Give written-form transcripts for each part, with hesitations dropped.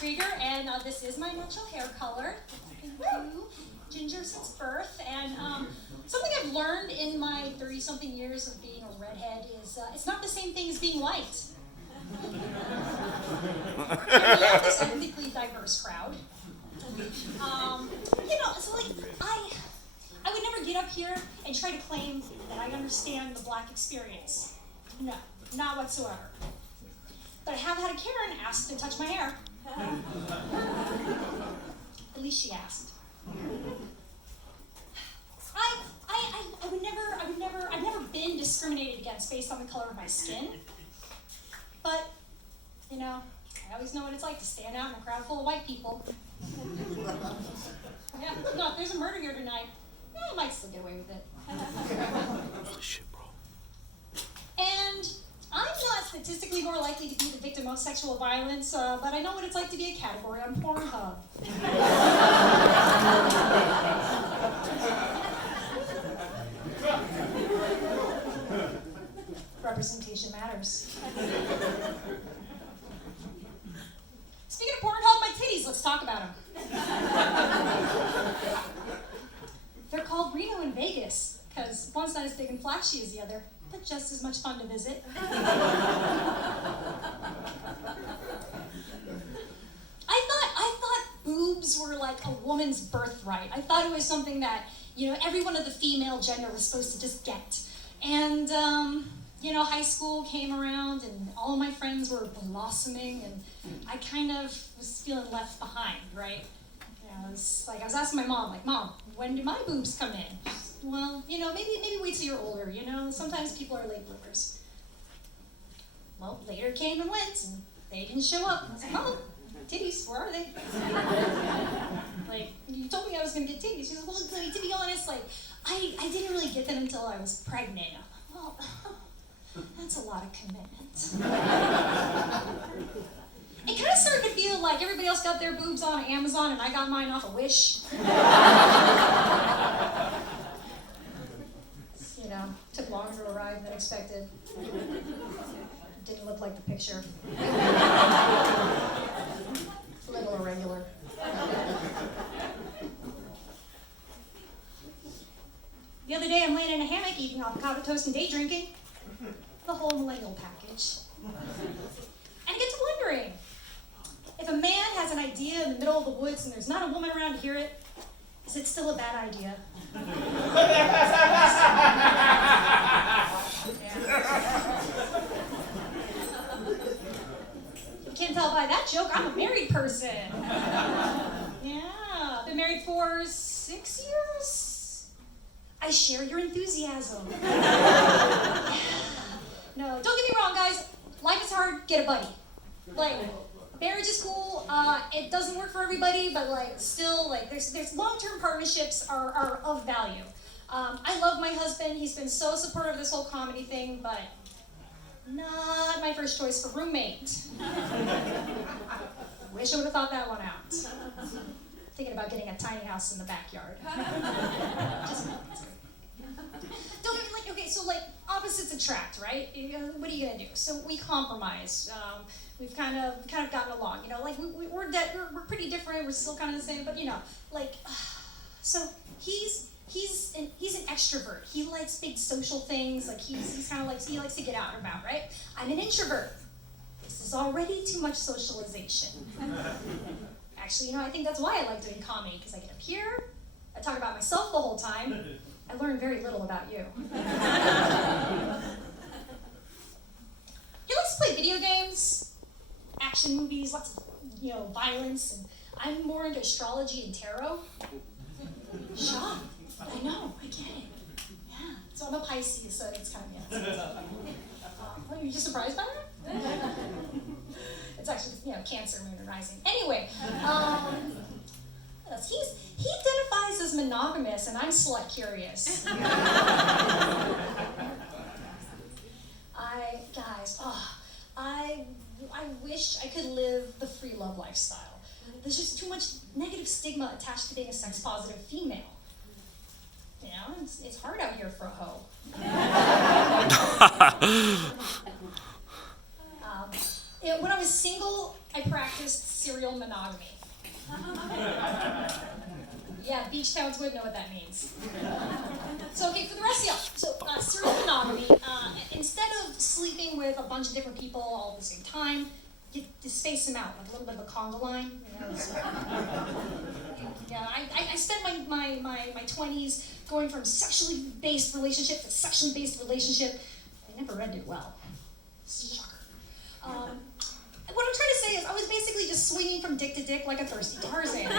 Krieger, and this is my natural hair color. Thank you. Ginger since birth, and something I've learned in my 30-something years of being a redhead is it's not the same thing as being white. We're really this ethnically diverse crowd. So like I would never get up here and try to claim that I understand the black experience. No, not whatsoever. But I have had a Karen ask to touch my hair. At least she asked. I've never been discriminated against based on the color of my skin. But, I always know what it's like to stand out in a crowd full of white people. Yeah, no, if there's a murder here tonight, I might still get away with it. Shit, bro. And I'm not statistically more likely to be the victim of sexual violence, but I know what it's like to be a category on Pornhub. Representation matters. Speaking of Pornhub, my titties, let's talk about them. They're called Reno and Vegas, because one's not as big and flashy as the other, but just as much fun to visit. I thought boobs were like a woman's birthright. I thought it was something that, everyone of the female gender was supposed to just get. And, high school came around and all my friends were blossoming and I kind of was feeling left behind, right? I was asking my mom, Mom, when do my boobs come in? Well, maybe wait till you're older, sometimes people are late bloomers. Well, later came and went and they didn't show up. I was like, Mom, titties, where are they? You told me I was gonna get titties. She said, well, to be honest, I didn't really get them until I was pregnant. I'm like, well, that's a lot of commitment. It kind of started to feel like everybody else got their boobs on Amazon and I got mine off a Wish. Took longer to arrive than expected. Didn't look like the picture. A little irregular. The other day I'm laying in a hammock eating avocado toast and day drinking. The whole millennial package. And I get to wondering, if a man has an idea in the middle of the woods and there's not a woman around to hear it, is it still a bad idea? You can't tell by that joke, I'm a married person. Yeah, been married for 6 years. I share your enthusiasm. No, don't get me wrong, guys. Life is hard, get a buddy. Marriage is cool, it doesn't work for everybody, but still, there's long-term partnerships are of value. I love my husband, he's been so supportive of this whole comedy thing, but not my first choice for roommate. Wish I would have thought that one out. Thinking about getting a tiny house in the backyard. Just don't get me okay, so opposites attract, right? What are you gonna do? So we compromise. We've kind of gotten along, we're pretty different. We're still kind of the same, but so he's an extrovert. He likes big social things. He's kind of he likes to get out and about, right? I'm an introvert. This is already too much socialization. Actually, I think that's why I like doing comedy, because I get up here, I talk about myself the whole time. I learn very little about you. He likes to play video games, action movies, lots of, violence, and I'm more into astrology and tarot. Shocked. I know, I get it. Yeah. So I'm a Pisces, so it's kind of, are you just surprised by that? It's actually, Cancer, Moon, and Rising. Anyway, he identifies as monogamous, and I'm slut curious. I wish I could live the free love lifestyle. There's just too much negative stigma attached to being a sex-positive female. It's hard out here for a hoe. When I was single, I practiced serial monogamy. Yeah, beach towns would know what that means. So, okay, for the rest of y'all, so serial monogamy, instead of sleeping with a bunch of different people all at the same time, you space them out, like a little bit of a conga line, you know. So, yeah, I spent my 20s going from sexually based relationship to sexually based relationship. I never ended well. Shocker. What I'm trying to say is I was basically just swinging from dick to dick like a thirsty Tarzan.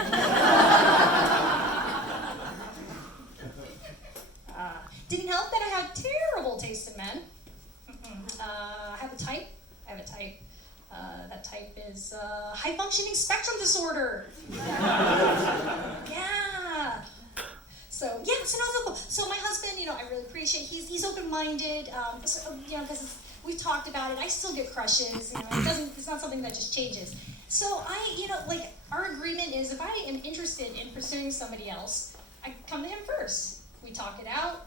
Didn't help that I have terrible taste in men. I have a type. That type is high-functioning spectrum disorder. Yeah. So no, cool. So my husband, you know, I really appreciate. He's open-minded. You know, because we've talked about it. I still get crushes. You know, it's not something that just changes. So our agreement is if I am interested in pursuing somebody else, I come to him first. We talk it out,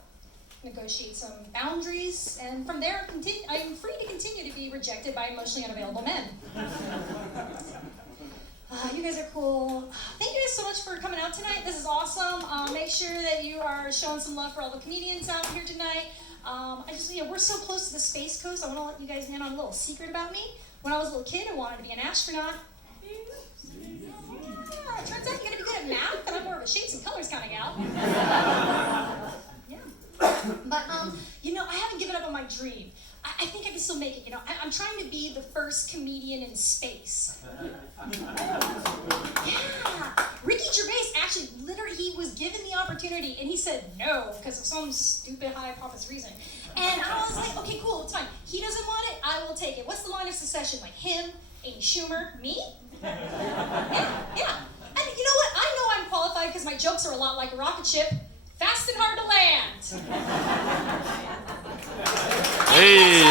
negotiate some boundaries, and from there, I'm free to continue to be rejected by emotionally unavailable men. You guys are cool. Thank you guys so much for coming out tonight. This is awesome. Make sure that you are showing some love for all the comedians out here tonight. We're so close to the Space Coast. I want to let you guys in on a little secret about me. When I was a little kid, I wanted to be an astronaut. Yeah, it turns out you gotta be good at math, and I'm more of a shapes and colors kind of gal. Yeah. But, I haven't given up on my dream. I think I can still make it, I'm trying to be the first comedian in space. Yeah. Ricky Gervais actually, he was given the opportunity, and he said no, because of some stupid high pompous reason. And I was like, okay, cool, it's fine. He doesn't want it, I will take it. What's the line of succession? Like him, Amy Schumer, me? Yeah. And you know what? I know I'm qualified because my jokes are a lot like a rocket ship. Fast and hard to land. Hey.